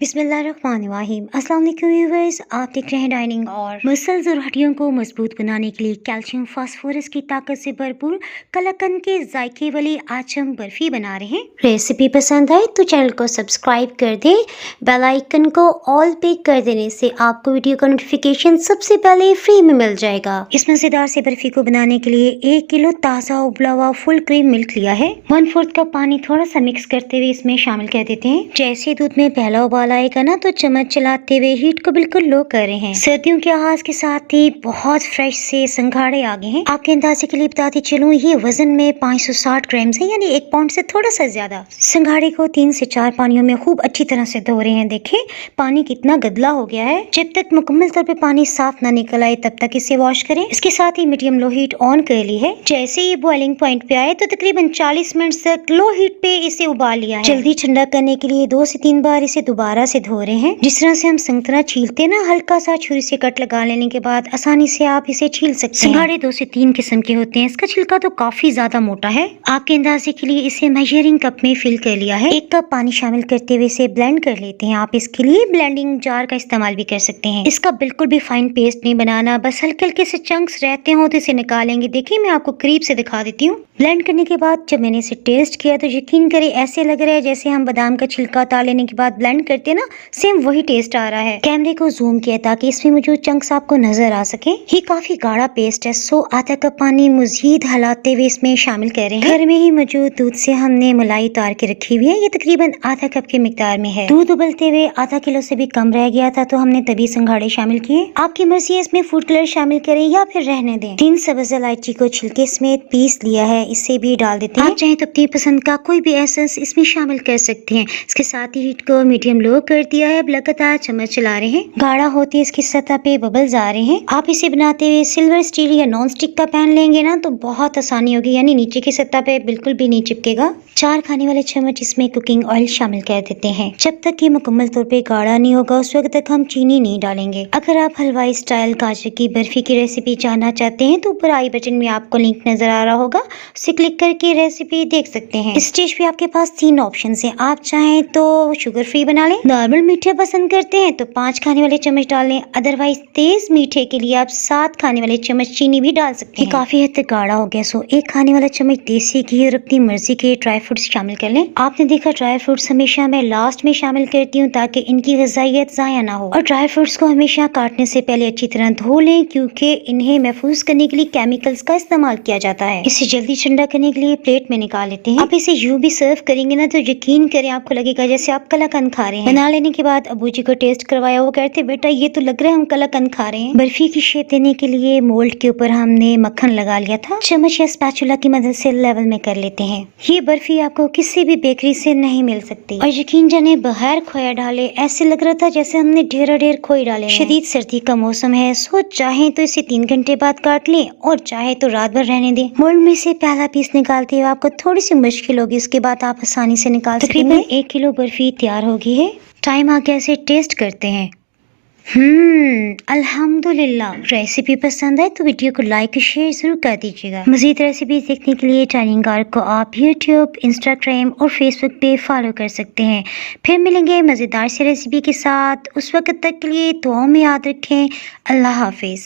बिस्मिल्लाहिर्रहमानिर्रहीम। अस्सलाम वालेकुम व्यूअर्स, आप देख रहे हैं डाइनिंग और मसल्स और हड्डियों को मजबूत बनाने के लिए कैल्शियम फास्फोरस की ताकत से भरपूर कलाकंद के जायके वाली आज हम बर्फी बना रहे हैं। रेसिपी पसंद आए तो चैनल को सब्सक्राइब कर दें, बेल आइकन को ऑल पे कर देने से आपको वीडियो का नोटिफिकेशन सबसे पहले फ्री में मिल जाएगा। इस मजेदार से बर्फी को बनाने के लिए 1 किलो ताज़ा उबला हुआ फुल क्रीम मिल्क लिया है। 1/4 कप पानी थोड़ा सा मिक्स करते हुए इसमें शामिल कर देते हैं। जैसे दूध में पहला उबाल आएगा ना तो चम्मच चलाते हुए हीट को बिल्कुल लो कर रहे हैं। सर्दियों के आगाज के साथ ही बहुत फ्रेश से संघाड़े आ गए हैं। आपके अंदाजे के लिए बताती चलूं, ये वजन में 560 ग्राम है, यानी 1 पाउंड से थोड़ा सा ज्यादा। संघाड़े को 3 से 4 पानियों में खूब अच्छी तरह से धो रहे हैं। देखें पानी कितना गदला हो गया है। जब तक मुकम्मल तौर पे पानी साफ ना निकल आए तब तक इसे वॉश करें। इसके साथ ही मीडियम लो हीट ऑन कर ली है। जैसे ये बॉइलिंग पॉइंट पे आए तो तकरीबन 40 मिनट तक लो हीट पे इसे उबाल लिया है। जल्दी ठंडा करने के लिए 2 से 3 बार इसे दोबारा से धो रहे हैं। जिस तरह से हम संतरा छीलते हैं ना, हल्का सा छुरी से कट लगा लेने के बाद आसानी से आप इसे छील सकते हैं। संघाड़े 2 से 3 किस्म के होते हैं। इसका छिलका तो काफी ज्यादा मोटा है। आपके अंदाजे के लिए इसे मेजरिंग कप में फिल कर लिया है। 1 कप पानी शामिल करते हुए इसे ब्लेंड कर लेते हैं। आप इसके लिए ब्लेंडिंग जार का इस्तेमाल भी कर सकते हैं। इसका बिल्कुल भी फाइन पेस्ट नहीं बनाना, बस हल्के हल्के से चंक्स रहते हो तो इसे निकालेंगे। देखिए मैं आपको करीब से दिखा देती हूँ। ब्लेंड करने के बाद जब मैंने इसे टेस्ट किया तो यकीन करें ऐसे लग रहा है जैसे हम बादाम का छिलका उतार लेने के बाद ब्लेंड करते ना, सेम वही टेस्ट आ रहा है। कैमरे को जूम किया ताकि इसमें मौजूद चंक्स आपको नजर आ सके। ये काफी गाढ़ा पेस्ट है। सो आधा कप पानी मजीद हलाते हुए इसमें शामिल कर रहे हैं। घर में ही मौजूद दूध से हमने मलाई उतार के रखी हुई है। ये तकरीबन आधा कप की मिकदार में है। दूध उबलते हुए आधा किलो से भी कम रह गया था तो हमने तभी संघाड़े शामिल किए। आपकी मर्जी है इसमें फूड कलर शामिल करें या फिर रहने दें। 3 सब्ज इलायची को छिलके समेत पीस लिया है, इसे भी डाल देते हैं। आप चाहे तो अपनी पसंद का कोई भी एसेंस इसमें शामिल कर सकते हैं। इसके साथ ही हीट को मीडियम लो कर दिया है। लगातार चम्मच चला रहे हैं। गाढ़ा होती है इसकी सतह पे बबल्स आ रहे हैं। आप इसे बनाते हुए सिल्वर, स्टील या नॉन स्टिक का पैन लेंगे ना तो बहुत आसानी होगी, यानी नीचे की सतह पे बिल्कुल भी नहीं चिपकेगा। 4 खाने वाले चम्मच इसमें कुकिंग ऑयल शामिल कर देते हैं। जब तक ये मुकम्मल तौर पे गाढ़ा नहीं होगा उस वक्त तक हम चीनी नहीं डालेंगे। अगर आप हलवाई स्टाइल गाजर की बर्फी की रेसिपी जानना चाहते हैं तो ऊपर आई बटन में आपको लिंक नजर आ रहा होगा, उसे क्लिक करके रेसिपी देख सकते हैं। इस स्टेज पे आपके पास 3 ऑप्शन है। आप चाहें तो शुगर फ्री बना लें, नॉर्मल मीठे पसंद करते हैं तो 5 खाने वाले चम्मच डाल लें, अदरवाइज तेज मीठे के लिए आप 7 खाने वाले चम्मच चीनी भी डाल सकते हैं। ये काफी हद तक गाढ़ा हो गया। सो 1 खाने वाला चम्मच देसी घी और अपनी मर्जी के ड्राई फ्रूट्स शामिल कर लें। आपने देखा ड्राई फ्रूट्स हमेशा मैं लास्ट में शामिल करती हूँ ताकि इनकी ग़िज़ाइयत ज़ाया ना हो। और ड्राई फ्रूट्स को हमेशा काटने से पहले अच्छी तरह धो लें क्योंकि इन्हें महफूज करने के लिए केमिकल्स का इस्तेमाल किया जाता है। इसे जल्दी ठंडा करने के लिए प्लेट में निकाल लेते हैं। आप इसे यूं भी सर्व करेंगे ना तो यकीन करें आपको लगेगा जैसे आप कलाकंद खा रहे हैं। बना लेने के बाद अबू जी को टेस्ट करवाया, वो कहते बेटा ये तो लग रहा है हम कलाकंद खा रहे हैं। बर्फी की शेप देने के लिए मोल्ड के ऊपर हमने मक्खन लगा लिया था। चम्मच या स्पैचुला की मदद से लेवल में कर लेते हैं। ये बर्फी आपको किसी भी बेकरी से नहीं मिल सकती और यकीन जाने बगैर खोया डाले ऐसे लग रहा था जैसे हमने ढेर खोए डाले। शदीद सर्दी का मौसम है, सो चाहे तो इसे 3 घंटे बाद काट लें और चाहे तो रात भर रहने दें। मोल्ड में से पहला पीस निकालते हुए आपको थोड़ी सी मुश्किल होगी, उसके बाद आप आसानी से निकाल सकते हैं। तकरीबन 1 किलो बर्फी तैयार हो गई है। टाइम आ गया, इसे टेस्ट करते हैं। अल्हम्दुलिल्लाह। रेसिपी पसंद आए तो वीडियो को लाइक और शेयर जरूर कर दीजिएगा। मजीद रेसिपी देखने के लिए डाइनिंग गार्ड को आप यूट्यूब, इंस्टाग्राम और फेसबुक पे फॉलो कर सकते हैं। फिर मिलेंगे मज़ेदार सी रेसिपी के साथ। उस वक्त तक के लिए दुआओं में याद रखें। अल्लाह हाफिज़।